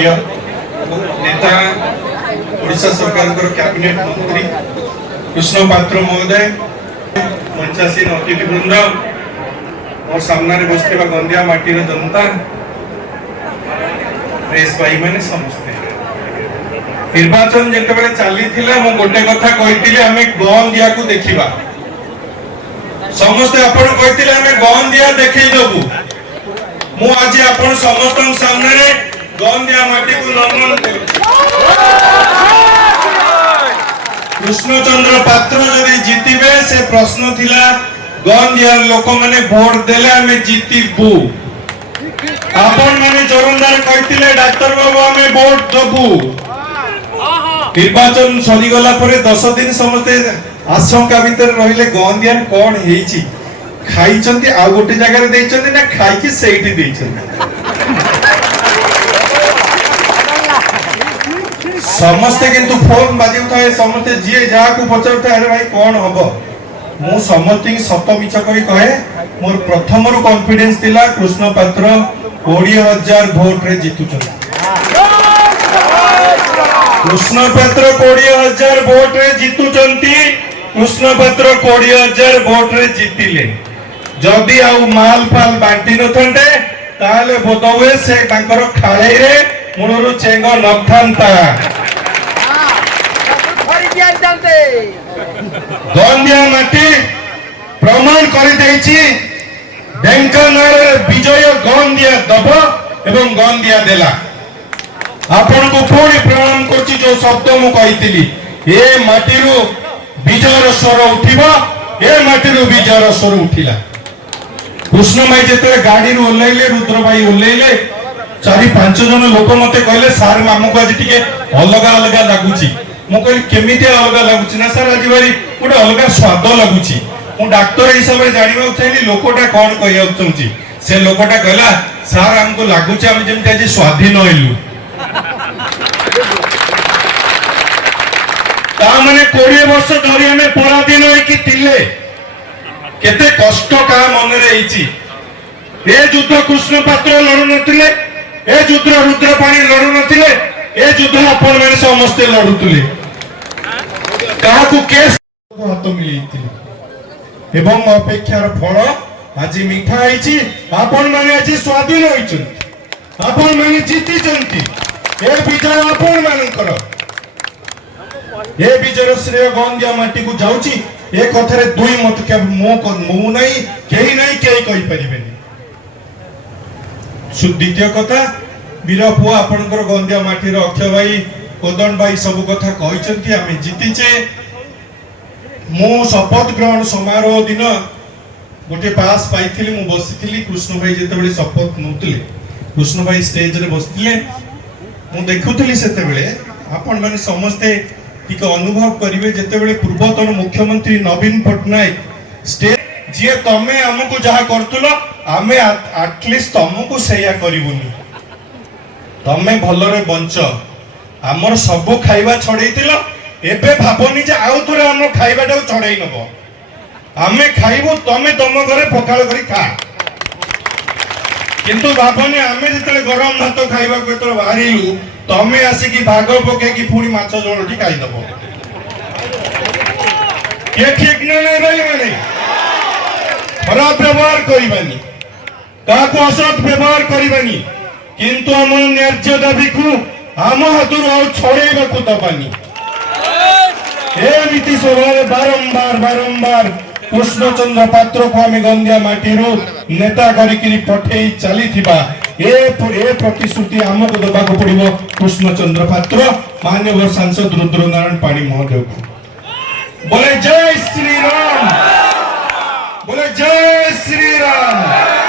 प्रिय नेता ओडिशा सरकार कैबिनेट मंत्री कृष्ण पात्र महोदय मंचासीन अतिथि वृंद और सामने बसवा गंदिया माटीर जनता प्रेस भाई मैंने समस्ते निर्वाचन जिते चली गोटे कथा कही आम गंदिया को देखा समस्ते आपण कहते आम गंदिया देखईदेबू मु आज आपण समस्त सामने गंदिया माटी को नमन कर कृष्णचंद्र पात्र जदि जीतिबे से प्रश्न थिला गंदिया लोक माने वोट देले आम जीतबू आपण माने जोरदार कहते डाक्टर बाबू आम वोट देबू निर्वाचन सरीगला 10 दिन समस्ते आशंका भितर रहिले गंदिया कौन हेची खाई आ गोटे जगह देइचंती ना खाई कि सेठी देइचंती समस्ते किंतु फोन बाजी उठाए समस्ते जी जहा को पचार अरे भाई कौन हम मु समस्त सत मिछ कही कहे मोर प्रथम रु कॉन्फिडेंस थिला कृष्ण पात्र 20,000 वोट रे जीतुचंती कृष्ण पात्र 20,000 वोट रे जीतुचंती कृष्ण पात्र 20,000 वोट रे जीतिले जदि आउ माल फाल बांटी नथंते ताले बोधवे से तांकर खाळे रे मुळुरु चेंग नथांता गंदिया माटी प्रमाण कर देछि ढेंकानाल विजय गंदिया दब एवं गंदिया देला आपण को पूरी प्रणाम करछि जो शब्द मु कहितली ए माटीरु विजयर स्वर उठिबो ए माटीरु विजयर स्वर उठिला कृष्ण भाई जेते गाड़ी रू ओल्लाइले रुद्र भाई ओल्लाइले 4-5 जन लोक मते कहले सार मामू को आज टिके अलगा अलगा लागुची मु कहली केमिति अलगा लागुची ना सर आज बारी गोटे अलगा स्वाद लागुची मु डॉक्टर हिसाब रे जानिबा चाहली लोकटा कोन कहिया चाहूची से लोकटा कहला सार हमको लागुची हम जेमति आज स्वाधीन होइलु ता माने 20 वर्ष धरि हमें पराधीन होई कि थिले केते कष्ट का मन रे हिची ए युद्ध कृष्ण पात्र लड़ु नथिले ए युद्ध रुद्र पानी लड़ु नथिले ए युद्ध आपण माने समस्त लड़ुतले काहा को केस हाथ मिलिथिले एवं अपेक्षार फल आज मिठा आइची आपण माने आज स्वाधीन होइचंती आपण माने जीतिचंती ए विजय आपण मानकर ए विजय श्रेय गंदिया माटी को जाउची ए कथारे दुई मत के मु नहीं केही कहि परिबेनी द्वितीय कथा वीर पुआ आपनकर गंदिया माटी रो अक्षय भाई कोदन भाई सब कथा कहिचंती आमे जीतिचे मु शपथ ग्रहण समारोह दिन गोटे पास पाइथिली मु बसिथिली कृष्ण भाई जेते बेले शपथ नउतले कृष्ण भाई स्टेज रे बसथिले मु देखुथिली सेते बेले आपन माने समस्ते टिक अनुभव करिवे जेते बेले पूर्वतन मुख्यमंत्री नवीन पटनायक स्टेज जे तमे हमकु जहा करतुलो आमे एटलीस्ट तमकु सेया करिवुनी तमे भलरे बंच हमर सब खाइबा छडेइतिलो एबे भाबोनी जे आउ थोरे हम खाइबाटा छडेइ नबो आमे खाइबो तमे तम घरे पखाळ करी खा किंतु भाबोनी आमे जेतले गरम भात खाइबा को तो बाहरिलु तमे आसी की भाग पके की पुणी माछ जोलटी खाइ दबो के ठीक नै भाई माने खराब व्यवहार करिबानी काको असत व्यवहार करिबानी किंतु हम न्याय्य दाबी को हम हाथुर आउ छडेइबा को दबानी ए नीति स्वभाव बारंबार कृष्णचंद्र पात्र को आम गंदिया माटी नेता करी पठेई चली ए प्रतिश्रुति आमको दबा पड़ो कृष्णचंद्र पात्र माननीय सांसद रुद्रनारायण पाणी महोदय को बोले जय श्री राम बोले जय श्री राम।